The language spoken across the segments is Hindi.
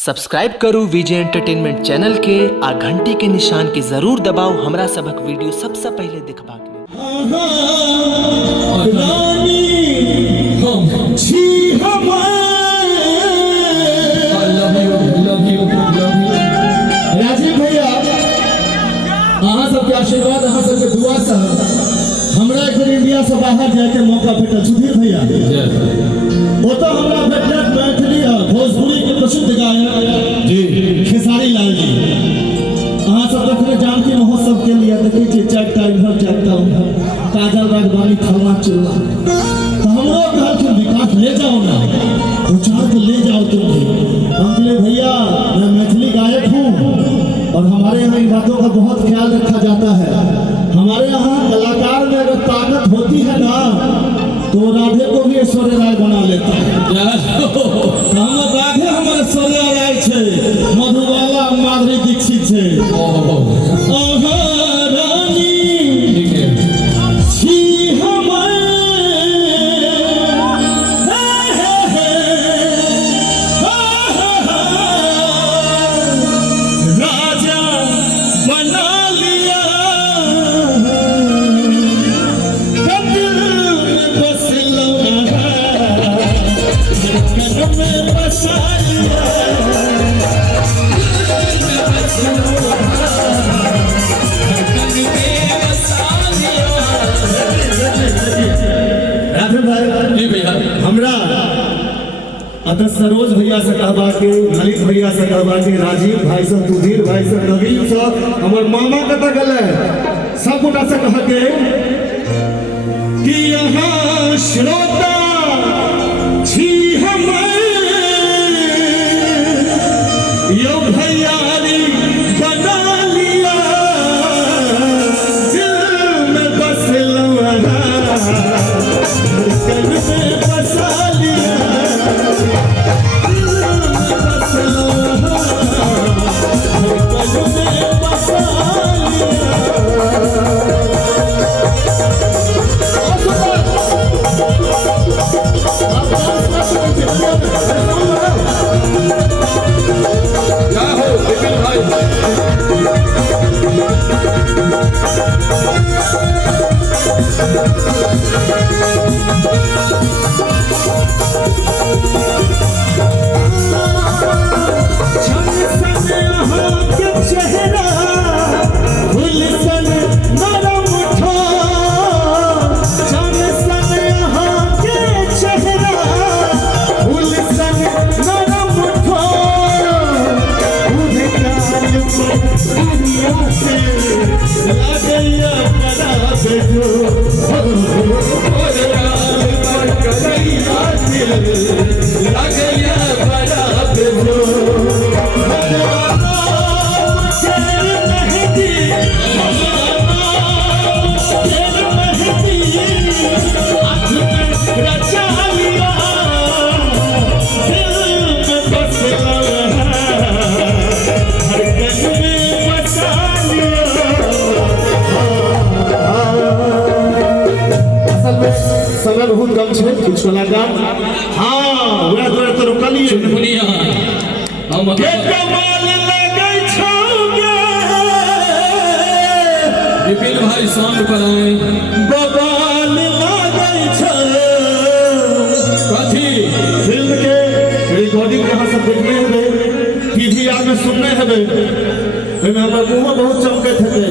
सब्सक्राइब करू विजय एंटरटेनमेंट चैनल के आ घंटी के निशान के जरूर दबाओ हमरा सबक वीडियो सबसे पहले देखबाक राजीव भैया अहाँ सबके आशीर्वाद अहाँ सबके दुआ से हमरा एक इंडिया से बाहर जाए के मौका भेटल। सुधीर भैया ओतो हमरा भेटल मैथिली भोजपुरी के प्रसिद्ध गायक जी खेसारी लाल जी। अहाँ सब देखने जानकी महोत्सव के लिए देखे छी चारटा इधर चारटा उधर काजल राजवानी थलवा चिल्ला तो हमरो घर के विकास ले जाओ ना दो चार को ले जाओ तुम भी। हम बोले भैया मैं मैथिली गायक हूँ और हमारे यहाँ इन बातों का बहुत ख्याल रखा जाता है। हमारे यहाँ कलाकार में अगर ताकत होती है ना तो राधे को भी ऐश्वर्या राय बना लेता है। हम राधे हमारे ऐश्वर्या राय छे, मधुबाला माधुरी दीक्षित छे। हमरा अतः सरोज भैया से कहबा के, ललित भैया से कहबा के, राजीव भाई से, सुधीर भाई से, नवीन से, हमर मामा कत गले सब गोटा से कह के कि यहाँ श्रोता छी हमें यो भैयारी बना लिया दिल में बस लगा कल में बसा लिया दिल में बस लगा कल में बसा समय बहुत कम छे कुछ कलाकार। हाँ वह तो रुकलिए चुनमुनिया हम के कमाल लगे छोगे विपिन भाई साउंड पर आए बवाल लगे छो कथी फिल्म के रिकॉर्डिंग कहां सब देखने हैं पीवीआर में सुनने हैं में हमर मुंह बहुत चमके थे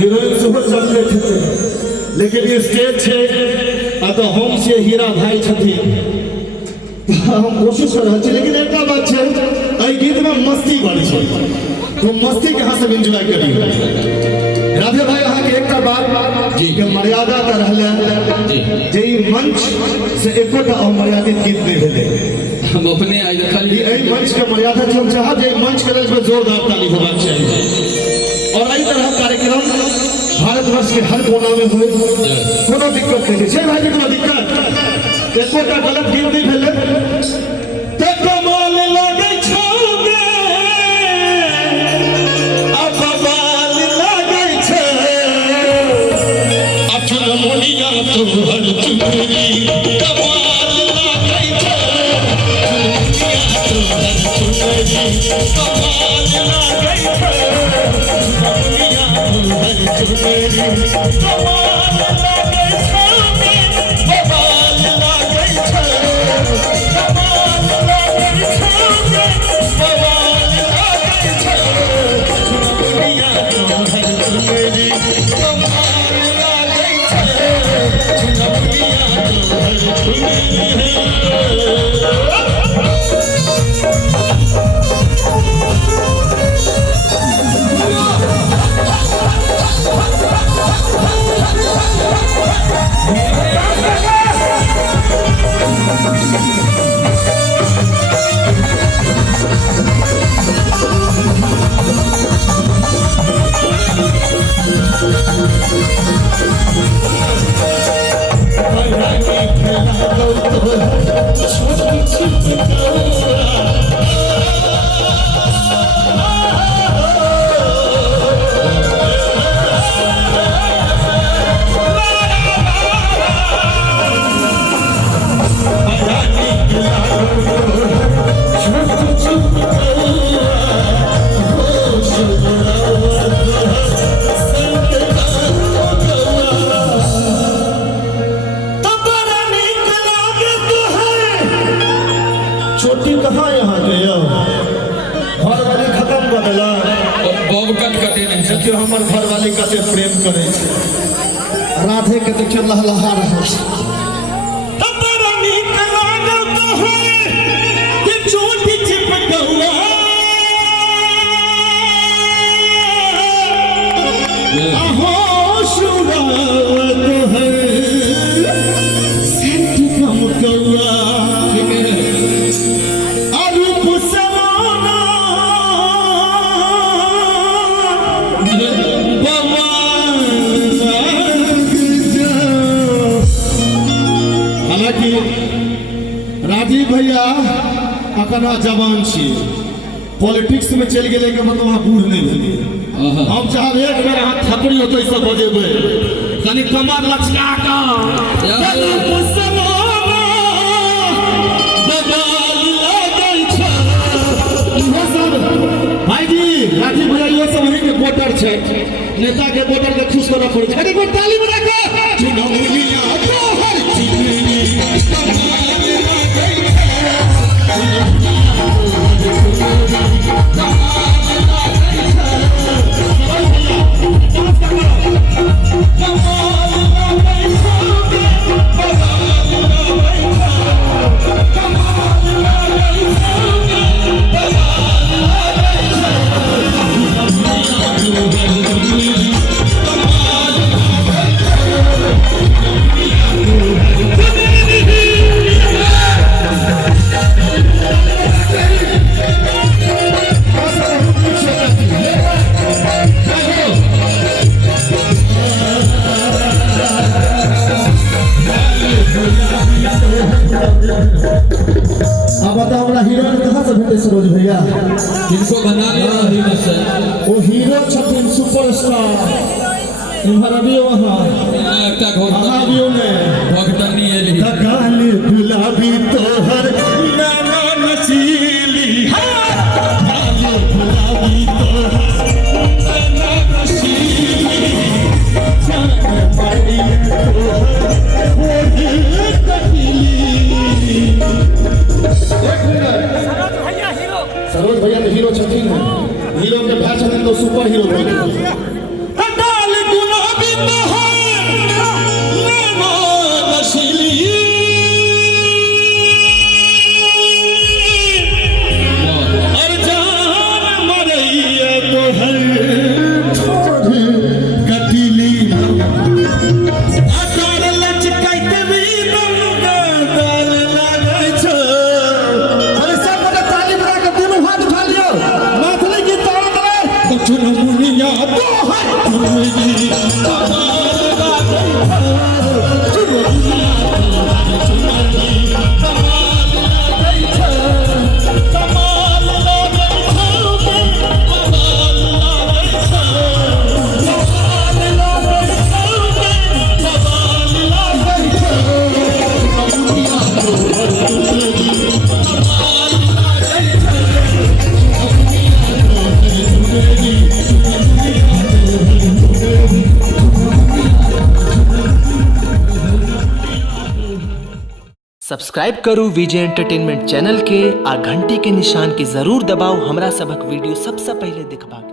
हीरोइन सुपर चमके थे लेकिन ये स्टेज छे तो हम से हीरा भाई छथी हम कोशिश कर रहे लेकिन एक बात है एहि गीत में मस्ती बड़ी छे तो मस्ती के सब एंजॉय करी। राधे भाई अहाँ के एक बात जी के मर्यादा का रहले जे मंच से एकोटा अमर्यादित गीत नहीं भेले हम अपने आई खाली एहि मंच के मर्यादा हम चाहब जे मंच के में जोरदार ताली होबाक चाहिए और एहि तरह कार्यक्रम भारतवर्ष के हर कोना में हुए कोनो दिक्कत नहीं है भाई कोनो दिक्कत एकोटा गलत गीत नहीं भेले ते कमाल लागे छोगे अब बवाल लागे छे अचल मुनिया तो हर चुनरी कमाल लागे छे मुनिया तो हर चुनरी छोटी कहाँ यहाँ के घर वाली खत्म कर दिला देखियो हमर घर वाली कते प्रेम करे राधे के देखियो लहलहा रहे राजीव भैया अखना जवान छी पॉलिटिक्स में चल गए के मतलब वहाँ बूढ़ नहीं भेलिए हम चाहब एक बेर अहाँ थपड़ी होते सब बजेबै कनी कमर लचका भाईजी राजीव भैया ये सब वहीं के वोटर छै नेता के वोटर के खुश करऽ पड़ै छै अरे कोई ताली बजा के चुनाविया तोहर चिन्नी हीरो कहाँ से भेटे सरोज भैया इनको बना लिया हीरो से वो हीरो छथिन सुपरस्टार इधर अभी वहाँ एकटा घोटा अभी ने भगतनी एली गाल गुलाबी तोहर नाना नचीली गाल गुलाबी तोहर नाना नचीली जान पड़ी सरोज भैया तो हीरो छथिन हीरो के भाई छथिन तो सुपर हीरो गाल गुलाबी तोहर नाना नचीली और जान मरैया तोहर कटिली आकार लचकैत भी दल लागै छै अरे सब बड़ा ताली बजा के दोनों हाथ उठा लियो मैथिली गीत तारत रहे चुनमुनिया तोहर सब्सक्राइब करू विजय एंटरटेनमेंट चैनल के आ घंटी के निशान के जरूर दबाओ हमरा सबक वीडियो सबसे पहले देखबा के।